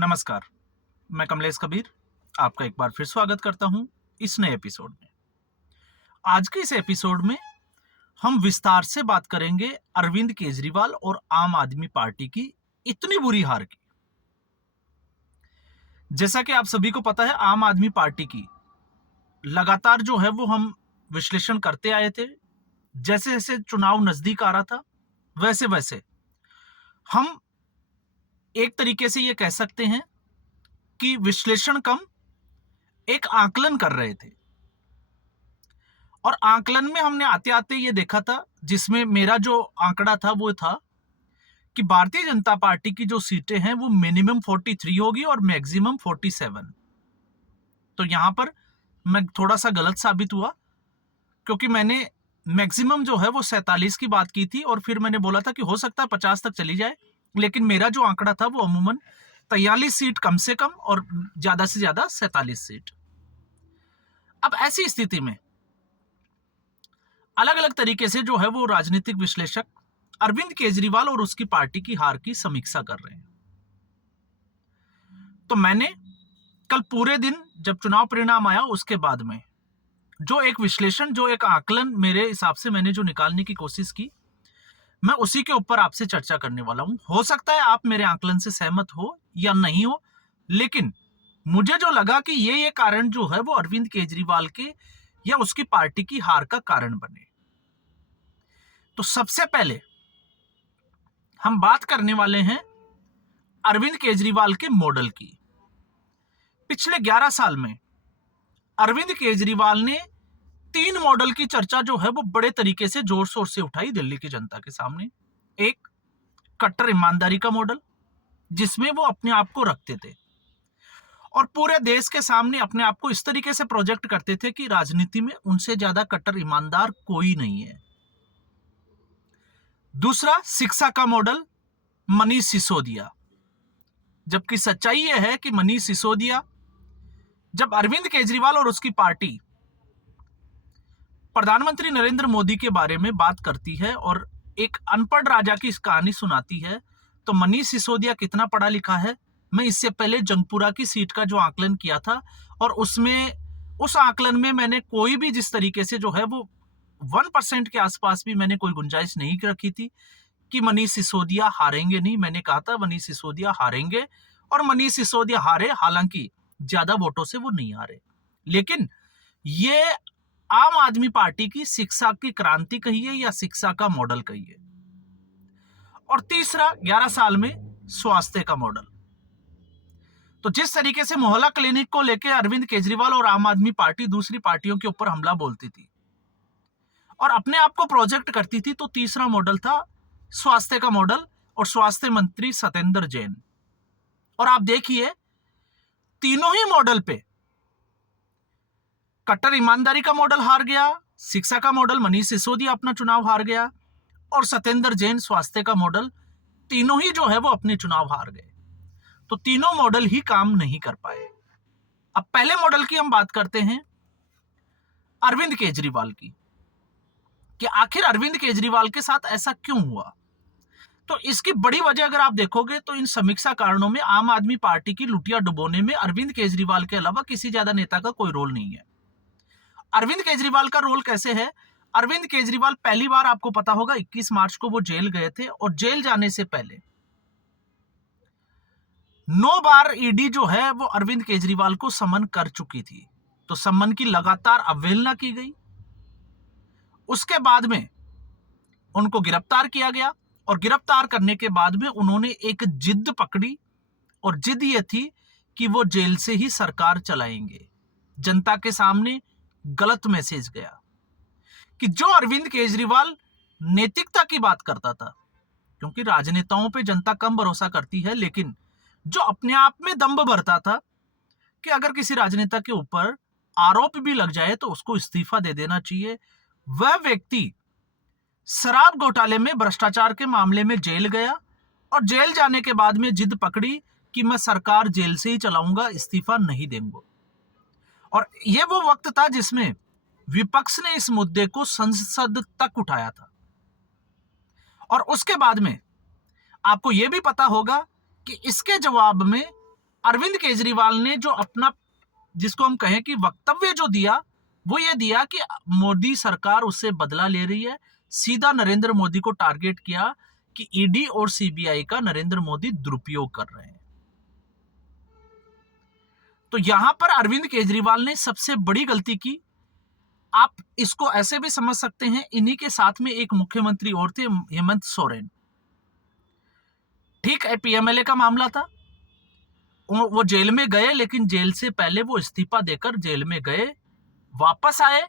नमस्कार, मैं कमलेश कबीर आपका एक बार फिर स्वागत करता हूं इस नए एपिसोड में। आज के इस एपिसोड में हम विस्तार से बात करेंगे अरविंद केजरीवाल और आम आदमी पार्टी की इतनी बुरी हार की। जैसा कि आप सभी को पता है, आम आदमी पार्टी की लगातार जो है वो हम विश्लेषण करते आए थे। जैसे जैसे चुनाव नजदीक आ रहा था वैसे वैसे हम एक तरीके से ये कह सकते हैं कि विश्लेषण कम एक आकलन कर रहे थे। और आकलन में हमने आते आते ये देखा था, जिसमें मेरा जो आंकड़ा था वो था कि भारतीय जनता पार्टी की जो सीटें हैं वो मिनिमम 43 होगी और मैक्सिमम 47। तो यहां पर मैं थोड़ा सा गलत साबित हुआ, क्योंकि मैंने मैक्सिमम जो है वो 47 की बात की थी और फिर मैंने बोला था कि हो सकता है 50 तक चली जाए, लेकिन मेरा जो आंकड़ा था वो अमूमन 43 सीट कम से कम और ज्यादा से ज्यादा 47 सीट। अब ऐसी स्थिति में अलग अलग तरीके से जो है वो राजनीतिक विश्लेषक अरविंद केजरीवाल और उसकी पार्टी की हार की समीक्षा कर रहे हैं। तो मैंने कल पूरे दिन जब चुनाव परिणाम आया उसके बाद में जो एक विश्लेषण, जो एक आकलन मेरे हिसाब से मैंने जो निकालने की कोशिश की, मैं उसी के ऊपर आपसे चर्चा करने वाला हूं। हो सकता है आप मेरे आकलन से सहमत हो या नहीं हो, लेकिन मुझे जो लगा कि ये कारण जो है वो अरविंद केजरीवाल के या उसकी पार्टी की हार का कारण बने। तो सबसे पहले हम बात करने वाले हैं अरविंद केजरीवाल के मॉडल की। पिछले 11 साल में अरविंद केजरीवाल ने 3 मॉडल की चर्चा जो है वो बड़े तरीके से जोर शोर से उठाई दिल्ली की जनता के सामने। एक, कट्टर ईमानदारी का मॉडल, जिसमें वो अपने आप को रखते थे और पूरे देश के सामने अपने आप को इस तरीके से प्रोजेक्ट करते थे कि राजनीति में उनसे ज्यादा कट्टर ईमानदार कोई नहीं है। दूसरा, शिक्षा का मॉडल, मनीष सिसोदिया। जबकि सच्चाई यह है कि मनीष सिसोदिया, जब अरविंद केजरीवाल और उसकी पार्टी प्रधानमंत्री नरेंद्र मोदी के बारे में बात करती है और एक अनपढ़ राजा की कहानी सुनाती है, तो मनीष सिसोदिया कितना पढ़ा लिखा है, मैं इससे पहले जंगपुरा की सीट का जो आकलन किया था और उस आकलन में मैंने कोई भी जिस तरीके से जो है वो 1% के आसपास भी मैंने कोई गुंजाइश नहीं रखी थी कि मनीष सिसोदिया हारेंगे नहीं। मैंने कहा था मनीष सिसोदिया हारेंगे और मनीष सिसोदिया हारे, हालांकि ज्यादा वोटों से वो नहीं हारे। लेकिन ये आम आदमी पार्टी की शिक्षा की क्रांति कहिए या शिक्षा का मॉडल कहिए। और तीसरा, 11 साल में स्वास्थ्य का मॉडल। तो जिस तरीके से मोहल्ला क्लिनिक को लेकर अरविंद केजरीवाल और आम आदमी पार्टी दूसरी पार्टियों के ऊपर हमला बोलती थी और अपने आप को प्रोजेक्ट करती थी, तो तीसरा मॉडल था स्वास्थ्य का मॉडल और स्वास्थ्य मंत्री सत्येंद्र जैन। और आप देखिए, तीनों ही मॉडल पे कट्टर ईमानदारी का मॉडल हार गया, शिक्षा का मॉडल मनीष सिसोदिया अपना चुनाव हार गया और सत्येंद्र जैन स्वास्थ्य का मॉडल, तीनों ही जो है वो अपने चुनाव हार गए। तो तीनों मॉडल ही काम नहीं कर पाए। अब पहले मॉडल की हम बात करते हैं, अरविंद केजरीवाल की, कि आखिर अरविंद केजरीवाल के साथ ऐसा क्यों हुआ। तो इसकी बड़ी वजह अगर आप देखोगे तो इन समीक्षा कारणों में आम आदमी पार्टी की लुटिया डुबोने में अरविंद केजरीवाल के अलावा किसी ज्यादा नेता का कोई रोल नहीं है। अरविंद केजरीवाल का रोल कैसे है? अरविंद केजरीवाल पहली बार, आपको पता होगा, 21 मार्च को वो जेल गए थे और जेल जाने से पहले 9 बार ईडी जो है वो अरविंद केजरीवाल को समन कर चुकी थी। तो समन की लगातार अवहेलना की गई। उसके बाद में उनको गिरफ्तार किया गया और गिरफ्तार करने के बाद में उन्होंने एक जिद पकड़ी और जिद ये थी कि वो जेल से ही सरकार चलाएंगे। जनता के सामने गलत मैसेज गया कि जो अरविंद केजरीवाल नैतिकता की बात करता था, क्योंकि राजनेताओं पे जनता कम भरोसा करती है, लेकिन जो अपने आप में दम्भ भरता था कि अगर किसी राजनेता के ऊपर आरोप भी लग जाए तो उसको इस्तीफा दे देना चाहिए, वह व्यक्ति शराब घोटाले में, भ्रष्टाचार के मामले में जेल गया और जेल जाने के बाद में जिद पकड़ी कि मैं सरकार जेल से ही चलाऊंगा, इस्तीफा नहीं देंगे। और यह वो वक्त था जिसमें विपक्ष ने इस मुद्दे को संसद तक उठाया था। और उसके बाद में आपको यह भी पता होगा कि इसके जवाब में अरविंद केजरीवाल ने जो अपना, जिसको हम कहें कि वक्तव्य जो दिया, वो ये दिया कि मोदी सरकार उससे बदला ले रही है। सीधा नरेंद्र मोदी को टारगेट किया कि ईडी और सीबीआई का नरेंद्र मोदी दुरुपयोग कर रहे हैं। तो यहां पर अरविंद केजरीवाल ने सबसे बड़ी गलती की। आप इसको ऐसे भी समझ सकते हैं, इन्हीं के साथ में एक मुख्यमंत्री और थे, हेमंत सोरेन। ठीक है, पीएमएलए का मामला था, वो जेल में गए, लेकिन जेल से पहले वो इस्तीफा देकर जेल में गए, वापस आए,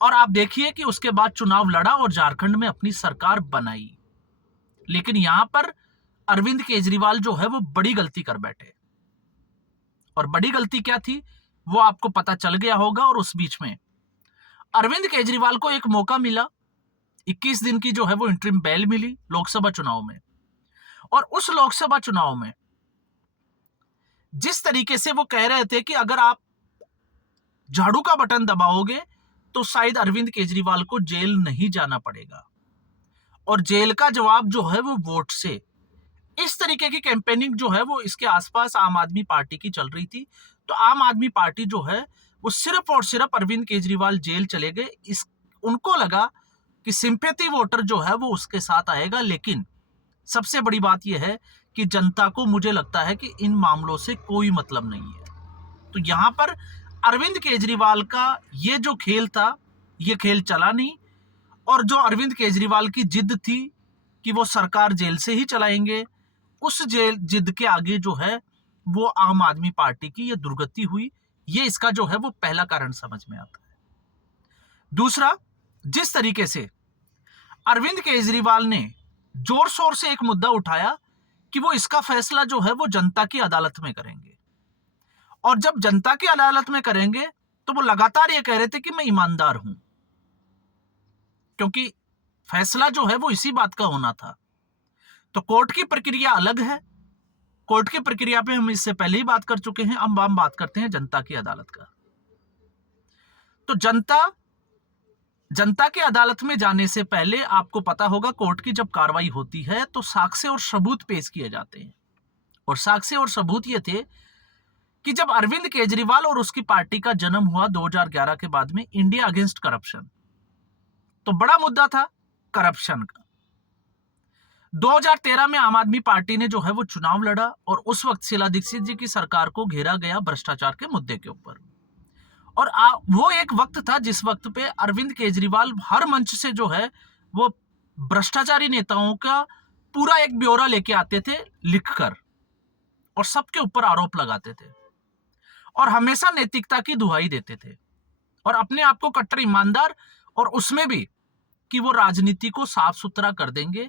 और आप देखिए कि उसके बाद चुनाव लड़ा और झारखंड में अपनी सरकार बनाई। लेकिन यहां पर अरविंद केजरीवाल जो है वो बड़ी गलती कर बैठे, और बड़ी गलती क्या थी वो आपको पता चल गया होगा। और उस बीच में अरविंद केजरीवाल को एक मौका मिला, 21 दिन की जो है वो इंटरिम बेल मिली लोकसभा चुनाव में। और उस लोकसभा चुनाव में जिस तरीके से वो कह रहे थे कि अगर आप झाड़ू का बटन दबाओगे तो शायद अरविंद केजरीवाल को जेल नहीं जाना पड़ेगा, और जेल का जवाब जो है वो वोट से, इस तरीके की कैंपेनिंग जो है वो इसके आसपास आम आदमी पार्टी की चल रही थी। तो आम आदमी पार्टी जो है वो सिर्फ और सिर्फ अरविंद केजरीवाल जेल चले गए, उनको लगा कि सिंपैथी वोटर जो है वो उसके साथ आएगा। लेकिन सबसे बड़ी बात यह है कि जनता को, मुझे लगता है कि इन मामलों से कोई मतलब नहीं है। तो यहां पर अरविंद केजरीवाल का ये जो खेल था, ये खेल चला नहीं। और जो अरविंद केजरीवाल की जिद थी कि वो सरकार जेल से ही चलाएंगे, उस जिद के आगे जो है वो आम आदमी पार्टी की ये दुर्गति हुई। ये इसका जो है वो पहला कारण समझ में आता है। दूसरा, जिस तरीके से अरविंद केजरीवाल ने जोर शोर से एक मुद्दा उठाया कि वो इसका फैसला जो है वो जनता की अदालत में करेंगे, और जब जनता की अदालत में करेंगे तो वो लगातार ये कह रहे थे कि मैं ईमानदार हूं, क्योंकि फैसला जो है वो इसी बात का होना था। तो कोर्ट की प्रक्रिया अलग है, कोर्ट की प्रक्रिया पे हम इससे पहले ही बात कर चुके हैं। अब हम बात करते हैं जनता की अदालत का। तो जनता की अदालत में जाने से पहले आपको पता होगा, कोर्ट की जब कार्रवाई होती है तो साक्ष्य और सबूत पेश किए जाते हैं। और साक्ष्य और सबूत ये थे कि जब अरविंद केजरीवाल और उसकी पार्टी का जन्म हुआ 2011 के बाद में, इंडिया अगेंस्ट करप्शन, तो बड़ा मुद्दा था करप्शन का। 2013 में आम आदमी पार्टी ने जो है वो चुनाव लड़ा, और उस वक्त शीला दीक्षित जी की सरकार को घेरा गया भ्रष्टाचार के मुद्दे के ऊपर। और वो एक वक्त था जिस वक्त पे अरविंद केजरीवाल हर मंच से जो है वो भ्रष्टाचारी नेताओं का पूरा एक ब्यौरा लेके आते थे लिखकर, और सबके ऊपर आरोप लगाते थे, और हमेशा नैतिकता की दुहाई देते थे, और अपने आप को कट्टर ईमानदार, और उसमें भी कि वो राजनीति को साफ सुथरा कर देंगे।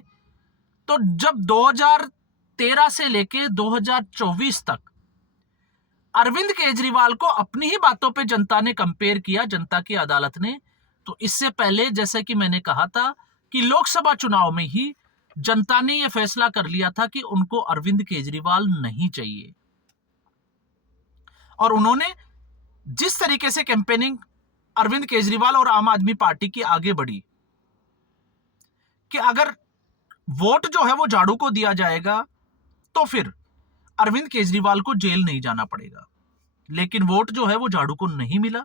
तो जब 2013 से लेके 2024 तक अरविंद केजरीवाल को अपनी ही बातों पे जनता ने कंपेयर किया, जनता की अदालत ने, तो इससे पहले जैसे कि मैंने कहा था कि लोकसभा चुनाव में ही जनता ने यह फैसला कर लिया था कि उनको अरविंद केजरीवाल नहीं चाहिए। और उन्होंने जिस तरीके से कैंपेनिंग अरविंद केजरीवाल और आम आदमी पार्टी की आगे बढ़ी कि अगर वोट जो है वो झाड़ू को दिया जाएगा तो फिर अरविंद केजरीवाल को जेल नहीं जाना पड़ेगा, लेकिन वोट जो है वो झाड़ू को नहीं मिला,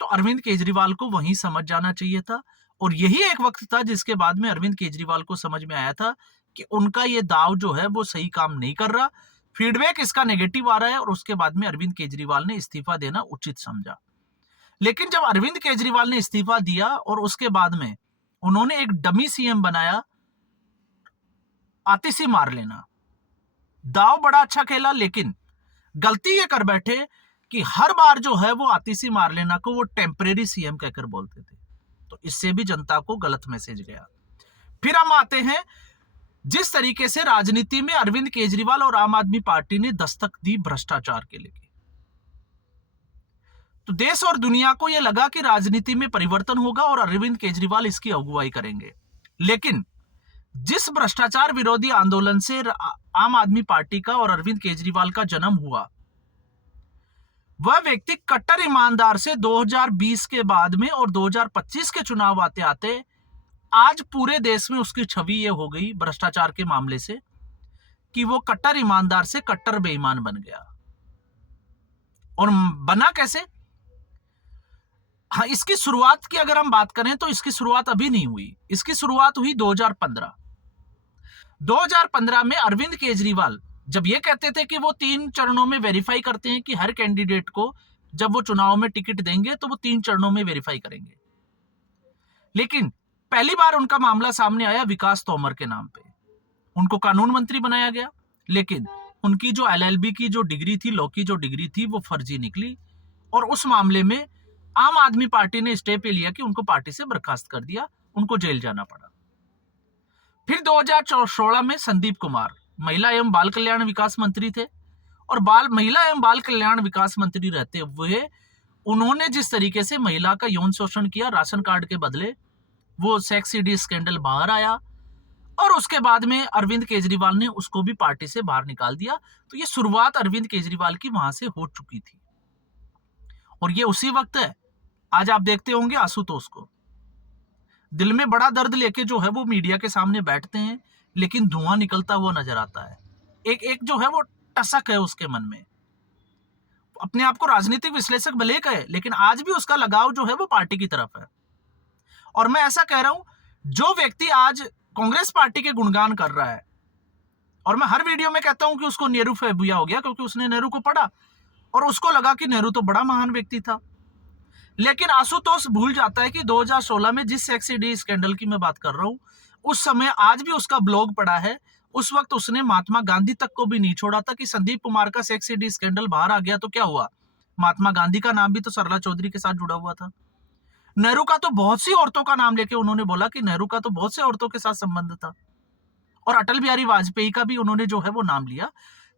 तो अरविंद केजरीवाल को वहीं समझ जाना चाहिए था। और यही एक वक्त था जिसके बाद में अरविंद केजरीवाल को समझ में आया था कि उनका ये दाव जो है वो सही काम नहीं कर रहा, फीडबैक इसका नेगेटिव आ रहा है, और उसके बाद में अरविंद केजरीवाल ने इस्तीफा देना उचित समझा। लेकिन जब अरविंद केजरीवाल ने इस्तीफा दिया और उसके बाद में उन्होंने एक डमी सीएम बनाया, आतिशी मार लेना, दाव बड़ा अच्छा खेला, लेकिन गलती ये कर बैठे कि हर बार जो है वो आतिशी मार लेना को वो टेम्परेरी सीएम कहकर बोलते थे, तो इससे भी जनता को गलत मैसेज गया। फिर हम आते हैं जिस तरीके से राजनीति में अरविंद केजरीवाल और आम आदमी पार्टी ने दस्तक दी भ्रष्टाचार के लिए, तो देश और दुनिया को यह लगा कि राजनीति में परिवर्तन होगा और अरविंद केजरीवाल इसकी अगुवाई करेंगे। लेकिन जिस भ्रष्टाचार विरोधी आंदोलन से आम आदमी पार्टी का और अरविंद केजरीवाल का जन्म हुआ, वह व्यक्ति कट्टर ईमानदार से 2020 के बाद में और 2025 के चुनाव आते आते आज पूरे देश में उसकी छवि यह हो गई भ्रष्टाचार के मामले से कि वो कट्टर ईमानदार से कट्टर बेईमान बन गया। और बना कैसे? हाँ, इसकी शुरुआत की अगर हम बात करें तो इसकी शुरुआत अभी नहीं हुई, इसकी शुरुआत हुई 2015। 2015 में अरविंद केजरीवाल जब ये कहते थे कि वो 3 चरणों में वेरीफाई करते हैं कि हर कैंडिडेट को जब वो चुनाव में टिकट देंगे तो वो 3 चरणों में वेरीफाई करेंगे, लेकिन पहली बार उनका मामला सामने आया विकास तोमर के नाम पे। उनको कानून मंत्री बनाया गया, लेकिन उनकी जो एलएलबी की जो डिग्री थी, लॉ की जो डिग्री थी, वो फर्जी निकली और उस मामले में आम आदमी पार्टी ने स्टे पे लिया कि उनको पार्टी से बर्खास्त कर दिया, उनको जेल जाना पड़ा। फिर 2016 में संदीप कुमार महिला एवं बाल कल्याण विकास मंत्री थे और महिला एवं बाल कल्याण विकास मंत्री रहते हुए उन्होंने जिस तरीके से महिला का यौन शोषण किया राशन कार्ड के बदले, वो सेक्स सीडी स्कैंडल बाहर आया और उसके बाद में अरविंद केजरीवाल ने उसको भी पार्टी से बाहर निकाल दिया। तो ये शुरुआत अरविंद केजरीवाल की वहां से हो चुकी थी और ये उसी वक्त है। आज आप देखते होंगे आशुतोष को दिल में बड़ा दर्द लेके जो है वो मीडिया के सामने बैठते हैं, लेकिन धुआं निकलता हुआ नजर आता है। एक जो है वो टसक है उसके मन में, अपने आप को राजनीतिक विश्लेषक भले कहे, लेकिन आज भी उसका लगाव जो है वो पार्टी की तरफ है। और मैं ऐसा कह रहा हूं, जो व्यक्ति आज कांग्रेस पार्टी के गुणगान कर रहा है, और मैं हर वीडियो में कहता हूं कि उसको नेहरू फेबिया हो गया क्योंकि उसने नेहरू को पढ़ा और उसको लगा कि नेहरू तो बड़ा महान व्यक्ति था, लेकिन आशुतोष भूल जाता है कि 2016 में जिस सेक्स सीडी स्कैंडल की मैं बात कर रहा हूं, उस समय आज भी उसका ब्लॉग पड़ा है। उस वक्त उसने महात्मा गांधी तक को भी नहीं छोड़ा था कि संदीप कुमार का सेक्स सीडी स्कैंडल बाहर आ गया तो क्या हुआ, महात्मा गांधी का नाम भी तो सरला चौधरी के साथ जुड़ा हुआ था। नेहरू का तो बहुत सी औरतों का नाम लेके उन्होंने बोला कि नेहरू का तो बहुत से औरतों के साथ संबंध था, और अटल बिहारी वाजपेयी का भी उन्होंने जो है वो नाम लिया।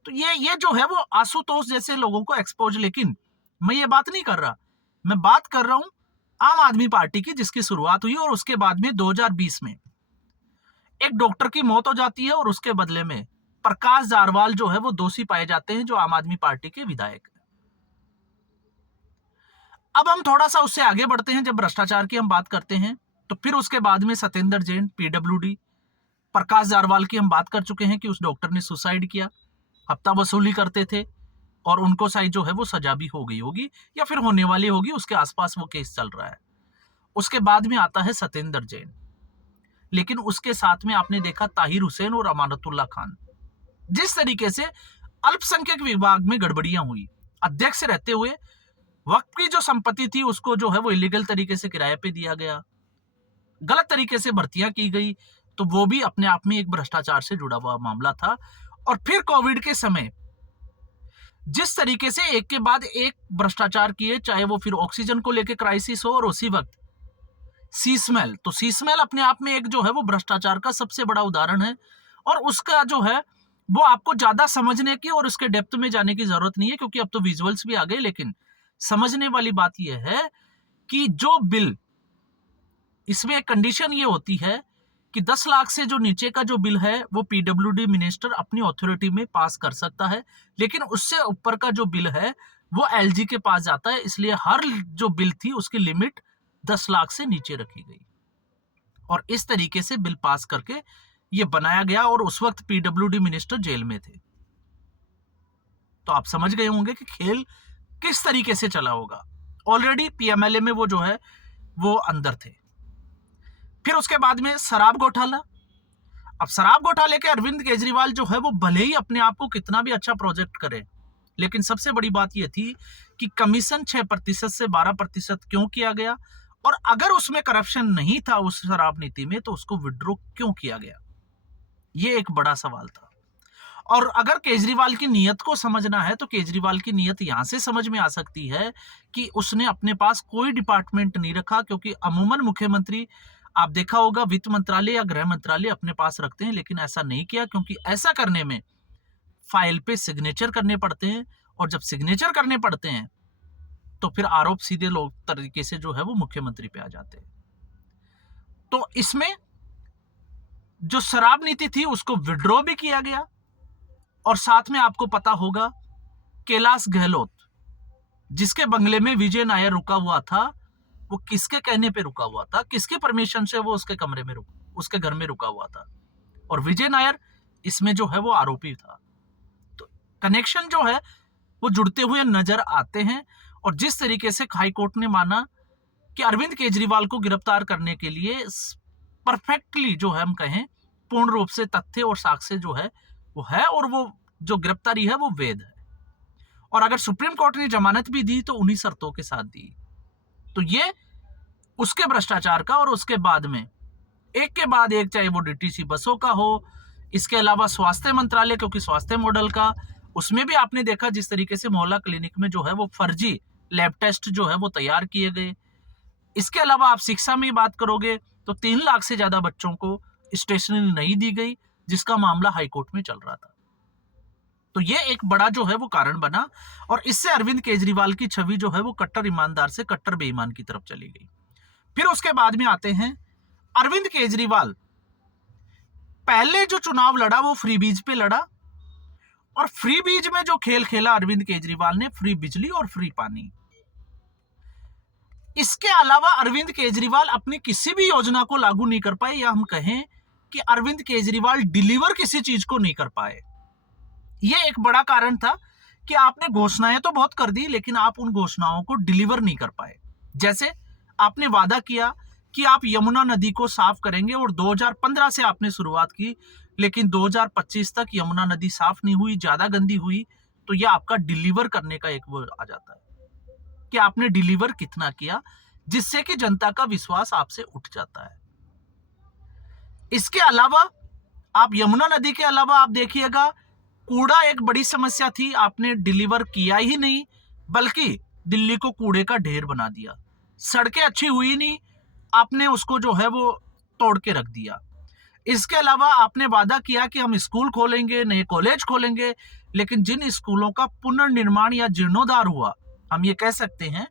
तो ये जो है वो आशुतोष जैसे लोगों को एक्सपोज, लेकिन मैं ये बात नहीं कर रहा, मैं बात कर रहा हूं आम आदमी पार्टी की, जिसकी शुरुआत हुई और उसके बाद में 2020 में एक डॉक्टर की मौत हो जाती है और उसके बदले में प्रकाश जारवाल जो है वो दोषी पाए जाते हैं, जो आम आदमी पार्टी के विधायक हैं। अब हम थोड़ा सा उससे आगे बढ़ते हैं, जब भ्रष्टाचार की हम बात करते हैं तो फिर उसके बाद में सत्येंद्र जैन पीडब्ल्यूडी, प्रकाश जारवाल की हम बात कर चुके हैं कि उस डॉक्टर ने सुसाइड किया, हफ्ता वसूली करते थे और उनको शायद जो है वो सजा भी हो गई होगी या फिर होने वाली होगी, उसके आसपास वो केस चल रहा है। उसके बाद में आता है सत्येंद्र जैन, लेकिन उसके साथ में आपने देखा ताहिर हुसैन और अमानतुल्लाह खान। जिस तरीके से अल्पसंख्यक विभाग में गड़बड़ियां हुई, अध्यक्ष रहते हुए वक्त की जो संपत्ति थी उसको जो है वो इलीगल तरीके से किराए पे दिया गया, गलत तरीके से भर्तियां की गई, तो वो भी अपने आप में एक भ्रष्टाचार से जुड़ा हुआ मामला था। और फिर कोविड के समय जिस तरीके से एक के बाद एक भ्रष्टाचार किए, चाहे वो फिर ऑक्सीजन को लेकर क्राइसिस हो और उसी वक्त सीस्मेल, तो सीस्मेल अपने आप में एक जो है वो भ्रष्टाचार का सबसे बड़ा उदाहरण है। और उसका जो है वो आपको ज्यादा समझने की और उसके डेप्थ में जाने की जरूरत नहीं है क्योंकि अब तो विजुअल्स भी आ गए, लेकिन समझने वाली बात यह है कि जो बिल, इसमें एक कंडीशन ये होती है कि 10 लाख से जो नीचे का जो बिल है वो पीडब्ल्यूडी मिनिस्टर अपनी अथॉरिटी में पास कर सकता है, लेकिन उससे ऊपर का जो बिल है वो एलजी के पास जाता है। इसलिए हर जो बिल थी उसकी लिमिट 10 लाख से नीचे रखी गई और इस तरीके से बिल पास करके ये बनाया गया और उस वक्त पीडब्ल्यूडी मिनिस्टर जेल में थे। तो आप समझ गए होंगे कि खेल किस तरीके से चला होगा। ऑलरेडी पीएमएलए में वो जो है वो अंदर थे। फिर उसके बाद में शराब घोटाला। अब शराब घोटाले के अरविंद केजरीवाल जो है वो भले ही अपने आप को कितना भी अच्छा प्रोजेक्ट करे, लेकिन सबसे बड़ी बात यह थी कि कमीशन 6% से 12% क्यों किया गया, और अगर उसमें करप्शन नहीं था उस शराब नीति में तो उसको विड्रॉ क्यों किया गया, ये एक बड़ा सवाल था। और अगर केजरीवाल की नीयत को समझना है तो केजरीवाल की नीयत यहां से समझ में आ सकती है कि उसने अपने पास कोई डिपार्टमेंट नहीं रखा, क्योंकि अमूमन मुख्यमंत्री, आप देखा होगा, वित्त मंत्रालय या गृह मंत्रालय अपने पास रखते हैं, लेकिन ऐसा नहीं किया क्योंकि ऐसा करने में फाइल पे सिग्नेचर करने पड़ते हैं और जब सिग्नेचर करने पड़ते हैं तो फिर आरोप सीधे लोग तरीके से जो है वो मुख्यमंत्री पे आ जाते हैं। तो इसमें जो शराब नीति थी उसको विड्रॉ भी किया गया और साथ में आपको पता होगा कैलाश गहलोत, जिसके बंगले में विजय नायर रुका हुआ था, वो किसके कहने पे रुका हुआ था, किसके परमिशन से वो उसके कमरे में उसके घर में रुका हुआ था। और विजय नायर इसमें जो है वो आरोपी था। तो कनेक्शन जो है वो जुड़ते हुए नजर आते हैं। और जिस तरीके से हाई कोर्ट ने माना कि अरविंद केजरीवाल को गिरफ्तार करने के लिए परफेक्टली जो है हम कहें पूर्ण रूप से तथ्य और साक्ष्य जो है वो है, और वो जो गिरफ्तारी है वो वैध है। और अगर सुप्रीम कोर्ट ने जमानत भी दी तो उन्हीं शर्तों के साथ दी। तो ये उसके भ्रष्टाचार का, और उसके बाद में एक के बाद एक, चाहे वो डीटीसी बसों का हो, इसके अलावा स्वास्थ्य मंत्रालय, क्योंकि स्वास्थ्य मॉडल का, उसमें भी आपने देखा जिस तरीके से मोहल्ला क्लिनिक में जो है वो फर्जी लैब टेस्ट जो है वो तैयार किए गए। इसके अलावा आप शिक्षा में बात करोगे तो 3 लाख से ज्यादा बच्चों को स्टेशनरी नहीं दी गई, जिसका मामला हाईकोर्ट में चल रहा था। तो ये एक बड़ा जो है वो कारण बना, और इससे अरविंद केजरीवाल की छवि जो है वो कट्टर ईमानदार से कट्टर बेईमान की तरफ चली गई। फिर उसके बाद में आते हैं अरविंद केजरीवाल। पहले जो चुनाव लड़ा वो फ्री बीज पे लड़ा, और फ्री बीज में जो खेल खेला अरविंद केजरीवाल ने, फ्री बिजली और फ्री पानी। इसके अलावा अरविंद केजरीवाल अपनी किसी भी योजना को लागू नहीं कर पाए, या हम कहें कि अरविंद केजरीवाल डिलीवर किसी चीज को नहीं कर पाए। यह एक बड़ा कारण था कि आपने घोषणाएं तो बहुत कर दी, लेकिन आप उन घोषणाओं को डिलीवर नहीं कर पाए। जैसे आपने वादा किया कि आप यमुना नदी को साफ करेंगे, और 2015 से आपने शुरुआत की, लेकिन 2025 तक यमुना नदी साफ नहीं हुई, ज्यादा गंदी हुई। तो यह आपका डिलीवर करने का एक वो आ जाता है कि आपने डिलीवर कितना किया, जिससे कि जनता का विश्वास आपसे उठ जाता है। इसके अलावा आप यमुना नदी के अलावा आप देखिएगा, कूड़ा एक बड़ी समस्या थी, आपने डिलीवर किया ही नहीं, बल्कि दिल्ली को कूड़े का ढेर बना दिया। सड़कें अच्छी हुई नहीं, आपने उसको जो है वो तोड़ के रख दिया। इसके अलावा आपने वादा किया कि हम स्कूल खोलेंगे, नए कॉलेज खोलेंगे, लेकिन जिन स्कूलों का पुनर्निर्माण या जीर्णोद्धार हुआ, हम ये कह सकते हैं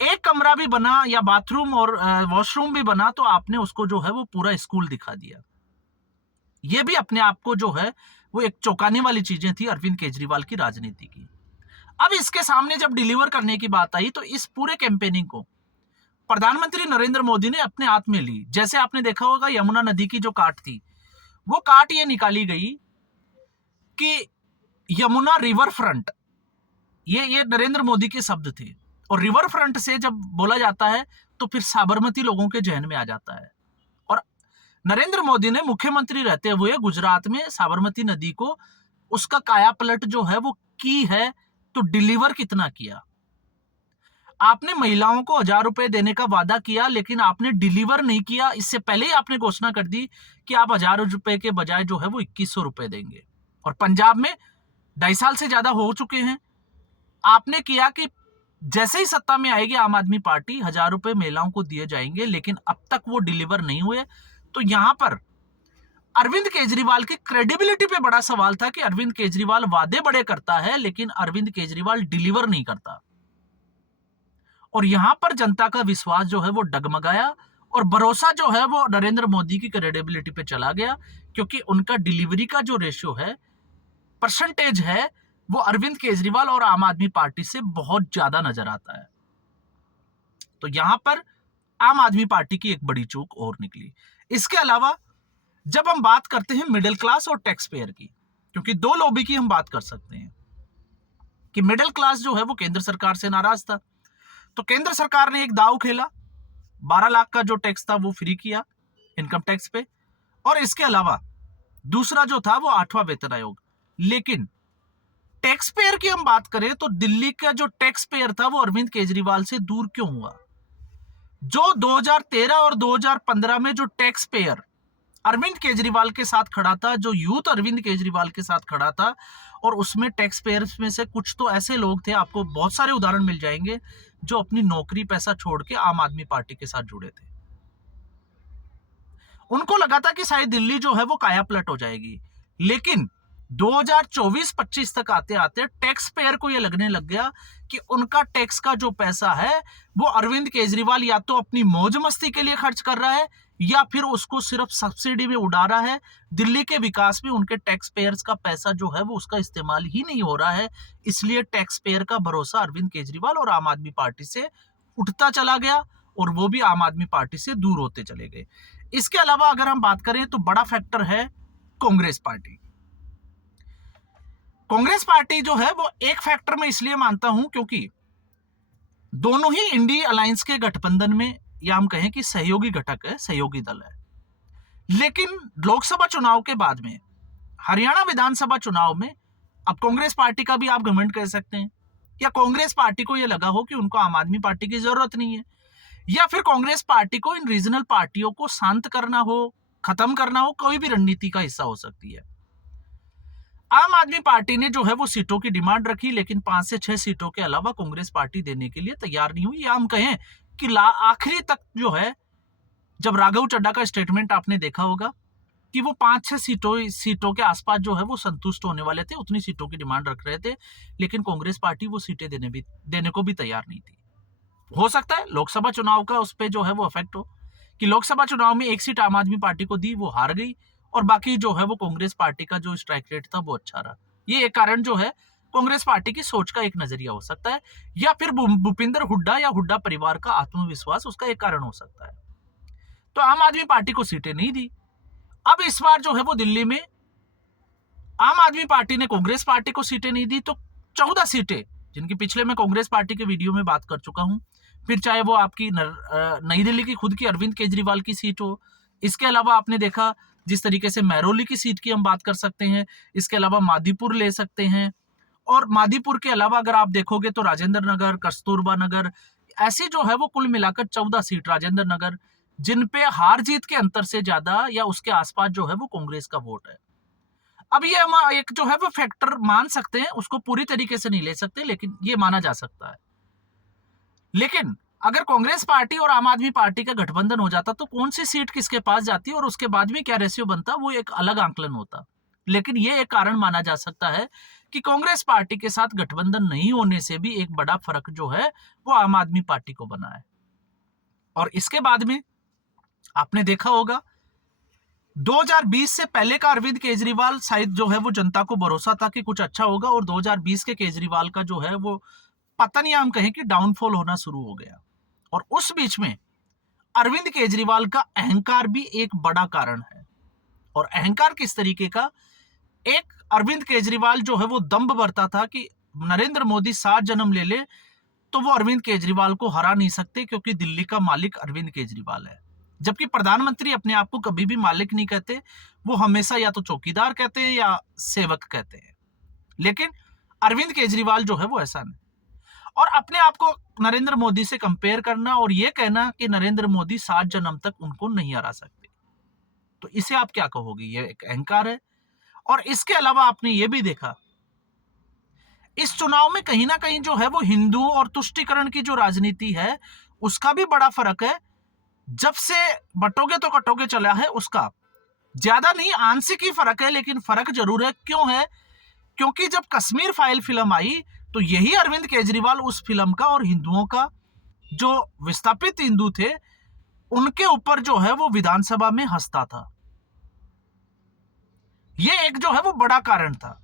एक कमरा भी बना या बाथरूम और वॉशरूम भी बना, तो आपने उसको जो है वो पूरा स्कूल दिखा दिया। ये भी अपने आप को जो है वो एक चौंकाने वाली चीजें थी अरविंद केजरीवाल की राजनीति की। अब इसके सामने जब डिलीवर करने की बात आई, तो इस पूरे कैंपेनिंग को प्रधानमंत्री नरेंद्र मोदी ने अपने हाथ में ली। जैसे आपने देखा होगा, यमुना नदी की जो काट थी, वो काट ये निकाली गई कि यमुना रिवर फ्रंट, ये नरेंद्र मोदी के शब्द थे। और रिवर फ्रंट से जब बोला जाता है तो फिर साबरमती लोगों के जहन में आ जाता है। और नरेंद्र मोदी ने मुख्यमंत्री रहते हुए गुजरात में साबरमती नदी को, उसका काया पलट जो है वो की है। तो डिलीवर कितना किया? आपने महिलाओं को 1000 रुपए देने का वादा किया, लेकिन आपने डिलीवर नहीं किया। इससे पहले ही आपने घोषणा कर दी कि आप 1000 रुपए के बजाय जो है वो 2100 रुपए देंगे। और पंजाब में 2.5 साल से ज्यादा हो चुके हैं। आपने किया कि जैसे ही सत्ता में आएगी आम आदमी पार्टी, 1000 रुपए महिलाओं को दिए जाएंगे, लेकिन अब तक वो डिलीवर नहीं हुए। तो यहां पर अरविंद केजरीवाल की क्रेडिबिलिटी पे बड़ा सवाल था कि अरविंद केजरीवाल वादे बड़े करता है, लेकिन अरविंद केजरीवाल डिलीवर नहीं करता। और यहां पर जनता का विश्वास जो है वो डगमगाया, और भरोसा जो है वो नरेंद्र मोदी की क्रेडिबिलिटी पे चला गया, क्योंकि उनका डिलीवरी का जो रेशियो है, परसेंटेज है, वो अरविंद केजरीवाल और आम आदमी पार्टी से बहुत ज्यादा नजर आता है। तो यहां पर आम आदमी पार्टी की एक बड़ी चूक और निकली। इसके अलावा जब हम बात करते हैं मिडिल क्लास और टैक्स पेयर की, क्योंकि दो लॉबी की हम बात कर सकते हैं कि मिडिल क्लास जो है वो केंद्र सरकार से नाराज था। तो केंद्र सरकार ने एक दांव खेला, 12 लाख का जो टैक्स था वो फ्री किया इनकम टैक्स पे। और इसके अलावा दूसरा जो था वो 8वां वेतन आयोग। लेकिन टैक्स पेयर की हम बात करें तो दिल्ली का जो टैक्स पेयर था वो अरविंद केजरीवाल से दूर क्यों हुआ? जो 2013 और 2015 में जो टैक्स पेयर अरविंद केजरीवाल के साथ खड़ा था, जो यूथ अरविंद केजरीवाल के साथ खड़ा था, और उसमें टैक्स पेयर्स में से कुछ तो ऐसे लोग थे, आपको बहुत सारे उदाहरण मिल जाएंगे, जो अपनी नौकरी पैसा छोड़ के आम आदमी पार्टी के साथ जुड़े थे। उनको लगा था कि शायद दिल्ली जो है वो काया पलट हो जाएगी। लेकिन 2024-25 तक आते आते टैक्स पेयर को यह लगने लग गया कि उनका टैक्स का जो पैसा है वो अरविंद केजरीवाल या तो अपनी मौज मस्ती के लिए खर्च कर रहा है, या फिर उसको सिर्फ सब्सिडी में उड़ा रहा है। दिल्ली के विकास में उनके टैक्स पेयर्स का पैसा जो है वो उसका इस्तेमाल ही नहीं हो रहा है। इसलिए टैक्स पेयर का भरोसा अरविंद केजरीवाल और आम आदमी पार्टी से उठता चला गया, और वो भी आम आदमी पार्टी से दूर होते चले गए। इसके अलावा अगर हम बात करें तो बड़ा फैक्टर है कांग्रेस पार्टी। कांग्रेस पार्टी जो है वो एक फैक्टर में इसलिए मानता हूं क्योंकि दोनों ही इंडी अलायंस के गठबंधन में, या हम कहें कि सहयोगी घटक है, सहयोगी दल है। लेकिन लोकसभा चुनाव के बाद में, हरियाणा विधानसभा चुनाव में, अब कांग्रेस पार्टी का भी आप घमंड कह सकते हैं, या कांग्रेस पार्टी को यह लगा हो कि उनको आम आदमी पार्टी की जरूरत नहीं है, या फिर कांग्रेस पार्टी को इन रीजनल पार्टियों को शांत करना हो, खत्म करना हो, कोई भी रणनीति का हिस्सा हो सकती है। आम आदमी पार्टी ने जो है वो सीटों की डिमांड रखी, लेकिन 5 से 6 सीटों के अलावा कांग्रेस पार्टी देने के लिए तैयार नहीं हुई, या हम कहें कि आखिरी तक जो है, जब राघव चड्ढा का स्टेटमेंट आपने देखा होगा कि वो 5-6 सीटों के आसपास जो है वो संतुष्ट होने वाले थे, उतनी सीटों की डिमांड रख रहे थे, लेकिन कांग्रेस पार्टी वो सीटें देने को भी तैयार नहीं थी। हो सकता है लोकसभा चुनाव का उस पर जो है वो इफेक्ट हो कि लोकसभा चुनाव में एक सीट आम आदमी पार्टी को दी, वो हार गई, और बाकी जो है वो कांग्रेस पार्टी का जो स्ट्राइक रेट था वो अच्छा रहा। ये एक कारण जो है कांग्रेस पार्टी की सोच का एक नजरिया हो सकता है, या फिर भूपिंदर हुड्डा या हुड्डा परिवार का आत्मविश्वास उसका एक कारण हो सकता है। तो आम आदमी पार्टी को सीटें नहीं दी। अब इस बार जो है वो दिल्ली में आम आदमी पार्टी ने कांग्रेस पार्टी को सीटें नहीं दी, तो 14 सीटें, जिनकी पिछले मैं कांग्रेस पार्टी के वीडियो में बात कर चुका हूं, फिर चाहे वो आपकी नई दिल्ली की खुद की अरविंद केजरीवाल की सीट हो, इसके अलावा आपने देखा जिस तरीके से महरौली की सीट की हम बात कर सकते हैं, इसके अलावा मादीपुर ले सकते हैं, और मादीपुर के अलावा अगर आप देखोगे तो राजेंद्र नगर, कस्तूरबा नगर, ऐसी जो है वो कुल मिलाकर 14 सीट राजेंद्र नगर, जिन पे हार जीत के अंतर से ज्यादा या उसके आसपास जो है वो कांग्रेस का वोट है। अब ये हम एक जो है वो फैक्टर मान सकते हैं, उसको पूरी तरीके से नहीं ले सकते, लेकिन ये माना जा सकता है। लेकिन अगर कांग्रेस पार्टी और आम आदमी पार्टी का गठबंधन हो जाता तो कौन सी सीट किसके पास जाती और उसके बाद में क्या रेशियो बनता, वो एक अलग आंकलन होता। लेकिन ये एक कारण माना जा सकता है कि कांग्रेस पार्टी के साथ गठबंधन नहीं होने से भी एक बड़ा फर्क जो है वो आम आदमी पार्टी को बना है। और इसके बाद में आपने देखा होगा 2020 से पहले का अरविंद केजरीवाल शायद जो है वो जनता को भरोसा था कि कुछ अच्छा होगा, और 2020 के केजरीवाल का जो है वो पतन, या हम कहें कि डाउनफॉल होना शुरू हो गया। और उस बीच में अरविंद केजरीवाल का अहंकार भी एक बड़ा कारण है। और अहंकार किस तरीके का, एक अरविंद केजरीवाल जो है वो दंभ भरता था कि नरेंद्र मोदी 7 जन्म ले ले तो वो अरविंद केजरीवाल को हरा नहीं सकते, क्योंकि दिल्ली का मालिक अरविंद केजरीवाल है। जबकि प्रधानमंत्री अपने आप को कभी भी मालिक नहीं कहते, वो हमेशा या तो चौकीदार कहते हैं या सेवक कहते हैं। लेकिन अरविंद केजरीवाल जो है वो ऐसा नहीं, और अपने आप को नरेंद्र मोदी से कंपेयर करना और ये कहना कि नरेंद्र मोदी 7 जन्म तक उनको नहीं हरा सकते, तो इसे आप क्या कहोगे, ये एक अहंकार है। और इसके अलावा आपने ये भी देखा इस चुनाव में कहीं ना कहीं जो है वो हिंदुओं और तुष्टीकरण की जो राजनीति है उसका भी बड़ा फर्क है। जब से बटोगे तो कटोगे चला है, उसका ज्यादा नहीं, आंशिक ही फर्क है, लेकिन फर्क जरूर है। क्यों है, क्योंकि जब कश्मीर फाइल फिल्म आई तो यही अरविंद केजरीवाल उस फिल्म का और हिंदुओं का, जो विस्थापित हिंदू थे, उनके ऊपर जो है वो विधानसभा में हंसता था। ये एक जो है वो बड़ा कारण था।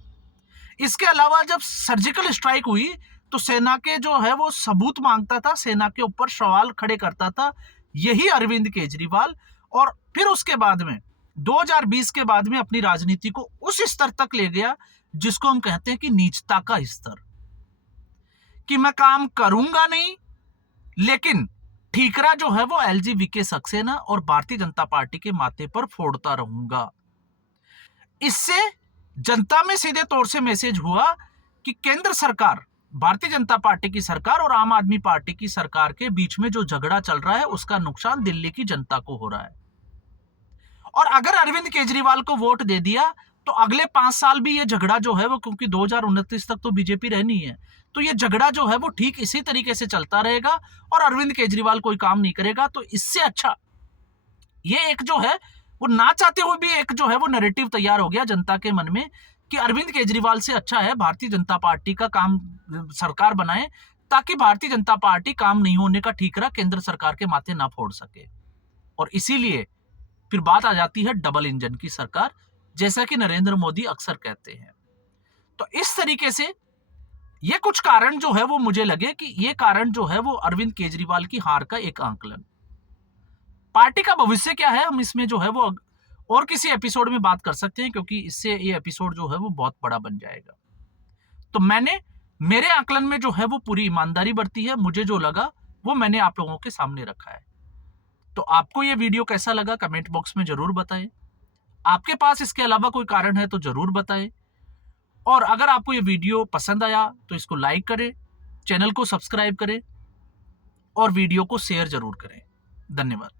इसके अलावा जब सर्जिकल स्ट्राइक हुई तो सेना के जो है वो सबूत मांगता था, सेना के ऊपर सवाल खड़े करता था यही अरविंद केजरीवाल। और फिर उसके बाद में 2020 के बाद में अपनी राजनीति को उस स्तर तक ले गया जिसको हम कहते हैं कि नीचता का स्तर, कि मैं काम करूंगा नहीं, लेकिन ठीकरा जो है वो एलजीबीके सक्सेना और भारतीय जनता पार्टी के माथे पर फोड़ता रहूंगा। इससे जनता में सीधे तौर से मैसेज हुआ कि केंद्र सरकार, भारतीय जनता पार्टी की सरकार और आम आदमी पार्टी की सरकार के बीच में जो झगड़ा चल रहा है उसका नुकसान दिल्ली की जनता को हो रहा है। और अगर अरविंद केजरीवाल को वोट दे दिया तो अगले 5 साल भी ये झगड़ा जो है वो, क्योंकि 2029 तक तो बीजेपी रहनी है, तो ये झगड़ा जो है वो ठीक इसी तरीके से चलता रहेगा और अरविंद केजरीवाल कोई काम नहीं करेगा। तो इससे अच्छा ये एक जो है वो ना चाहते हुए भी एक जो है वो नैरेटिव तैयार हो गया जनता के मन में कि अरविंद केजरीवाल से अच्छा है भारतीय जनता पार्टी का काम सरकार बनाए, ताकि भारतीय जनता पार्टी काम नहीं होने का ठीकरा केंद्र सरकार के माथे ना फोड़ सके। और इसीलिए फिर बात आ जाती है डबल इंजन की सरकार, जैसा कि नरेंद्र मोदी अक्सर कहते हैं। तो इस तरीके से ये कुछ कारण जो है वो मुझे लगे कि ये कारण जो है वो अरविंद केजरीवाल की हार का एक आंकलन। पार्टी का भविष्य क्या है हम इसमें जो है वो और किसी एपिसोड में बात कर सकते हैं, क्योंकि इससे ये एपिसोड जो है वो बहुत बड़ा बन जाएगा। तो मैंने मेरे आकलन में जो है वो पूरी ईमानदारी बरती है, मुझे जो लगा वो मैंने आप लोगों के सामने रखा है। तो आपको ये वीडियो कैसा लगा कमेंट बॉक्स में जरूर बताएं। आपके पास इसके अलावा कोई कारण है तो जरूर बताएं। और अगर आपको ये वीडियो पसंद आया तो इसको लाइक करें, चैनल को सब्सक्राइब करें और वीडियो को शेयर जरूर करें। धन्यवाद।